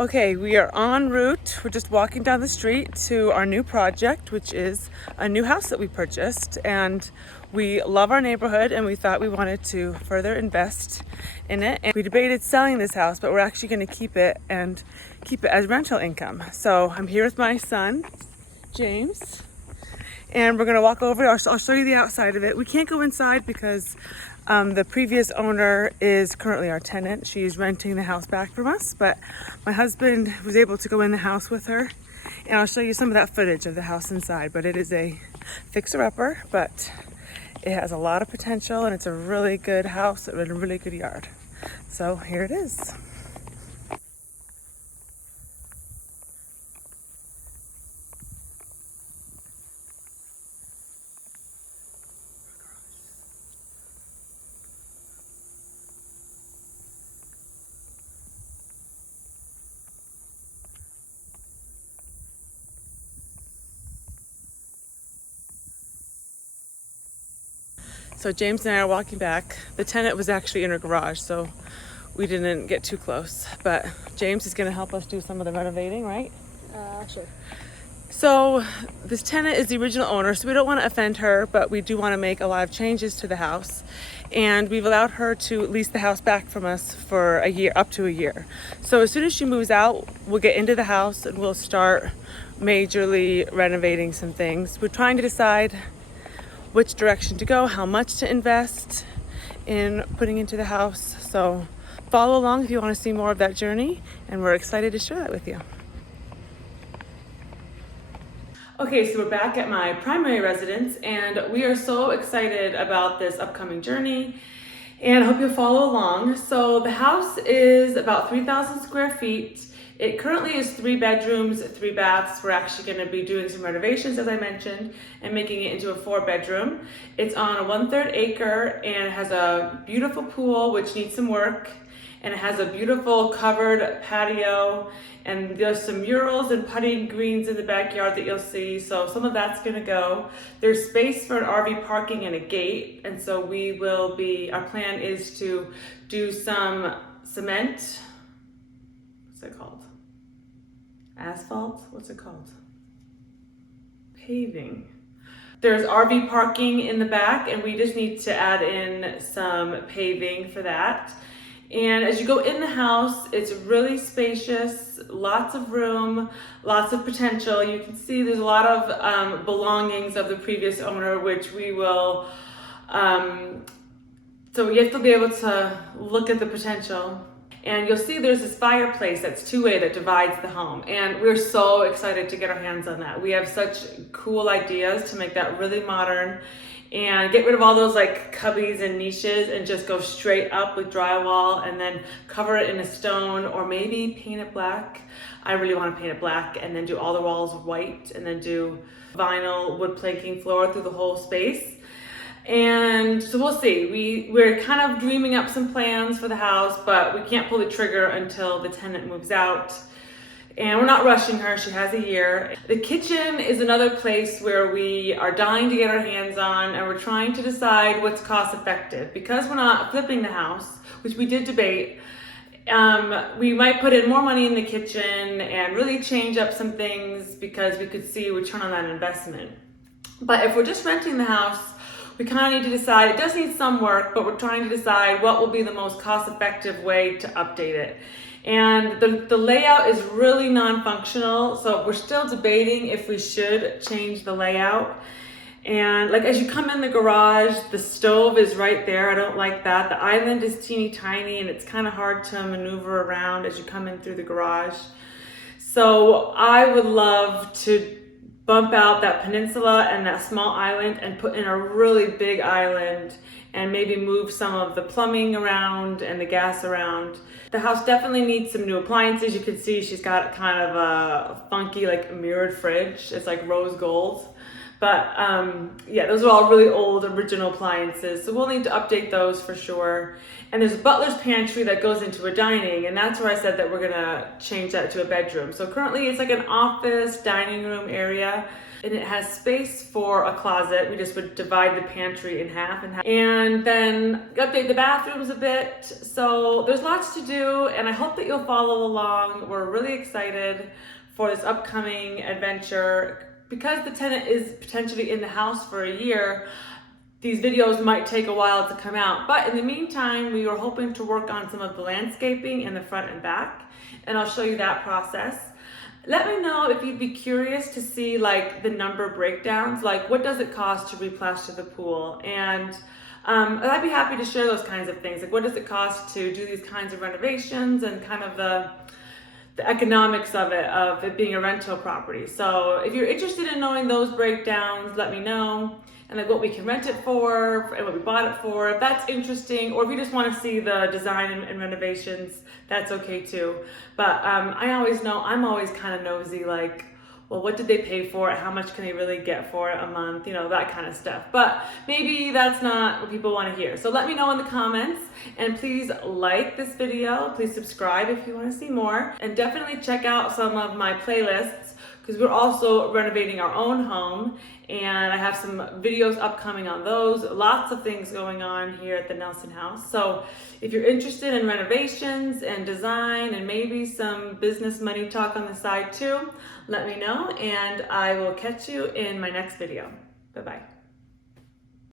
Okay, we are en route. We're just walking down the street to our new project, which is a new house that we purchased. And we love our neighborhood and we thought we wanted to further invest in it. And we debated selling this house, but we're actually going to keep it and keep it as rental income. So I'm here with my son, James, and we're gonna walk over. I'll show you the outside of it. We can't go inside because the previous owner is currently our tenant. She's renting the house back from us, but my husband was able to go in the house with her, and I'll show you some of that footage of the house inside. But it is a fixer-upper, but it has a lot of potential, and it's a really good house with a really good yard. So here it is. So James and I are walking back. The tenant was actually in her garage, so we didn't get too close. But James is gonna help us do some of the renovating, right? Sure. So this tenant is the original owner, so we don't want to offend her, but we do want to make a lot of changes to the house. And we've allowed her to lease the house back from us for a year, up to a year. So as soon as she moves out, we'll get into the house and we'll start majorly renovating some things. We're trying to decide which direction to go, how much to invest in putting into the house. So follow along if you want to see more of that journey, and we're excited to share that with you. Okay, so we're back at my primary residence, and we are so excited about this upcoming journey, and I hope you'll follow along. So the house is about 3,000 square feet. It currently is 3 bedrooms, 3 baths. We're actually going to be doing some renovations, as I mentioned, and making it into a 4-bedroom. It's on a 1/3 acre, and it has a beautiful pool, which needs some work, and it has a beautiful covered patio, and there's some murals and putting greens in the backyard that you'll see. So some of that's going to go. There's space for an RV parking and a gate, and so our plan is to do some cement. What's it called? Asphalt? What's it called? Paving. There's RV parking in the back, and we just need to add in some paving for that. And as you go in the house, it's really spacious, lots of room, lots of potential. You can see there's a lot of belongings of the previous owner, which we will, so you have to be able to look at the potential. And you'll see there's this fireplace that's 2-way that divides the home. And we're so excited to get our hands on that. We have such cool ideas to make that really modern and get rid of all those like cubbies and niches and just go straight up with drywall and then cover it in a stone or maybe paint it black. I really want to paint it black and then do all the walls white and then do vinyl wood planking floor through the whole space. And so we'll see. We're kind of dreaming up some plans for the house, but we can't pull the trigger until the tenant moves out. And we're not rushing her, she has a year. The kitchen is another place where we are dying to get our hands on, and we're trying to decide what's cost effective. Because we're not flipping the house, which we did debate, we might put in more money in the kitchen and really change up some things because we could see a return on that investment. But if we're just renting the house, we kind of need to decide, it does need some work, but we're trying to decide what will be the most cost-effective way to update it. And the layout is really non-functional, so we're still debating if we should change the layout. And like as you come in the garage, the stove is right there. I don't like that. The island is teeny tiny and it's kind of hard to maneuver around as you come in through the garage. So I would love to bump out that peninsula and that small island and put in a really big island and maybe move some of the plumbing around and the gas around. The house definitely needs some new appliances. You can see she's got kind of a funky like mirrored fridge. It's like rose gold, But yeah, those are all really old original appliances. So we'll need to update those for sure. And there's a butler's pantry that goes into a dining, and that's where I said that we're gonna change that to a bedroom. So currently it's like an office dining room area, and it has space for a closet. We just would divide the pantry in half and then update the bathrooms a bit. So there's lots to do, and I hope that you'll follow along. We're really excited for this upcoming adventure. Because the tenant is potentially in the house for a year, these videos might take a while to come out. But in the meantime, we are hoping to work on some of the landscaping in the front and back, and I'll show you that process. Let me know if you'd be curious to see like the number breakdowns, like what does it cost to replaster the pool? And I'd be happy to share those kinds of things. Like what does it cost to do these kinds of renovations and kind of the economics of it being a rental property. So if you're interested in knowing those breakdowns, let me know. And like what we can rent it for and what we bought it for, if that's interesting, or if you just want to see the design and renovations, that's okay too. But I always know, I'm always kind of nosy, like, well, what did they pay for it? How much can they really get for it a month? You know, that kind of stuff. But maybe that's not what people want to hear. So let me know in the comments, and please like this video. Please subscribe if you want to see more, and definitely check out some of my playlists, because we're also renovating our own home, and I have some videos upcoming on those. Lots of things going on here at the Nelson House. So if you're interested in renovations and design and maybe some business money talk on the side too, let me know, and I will catch you in my next video. Bye-bye.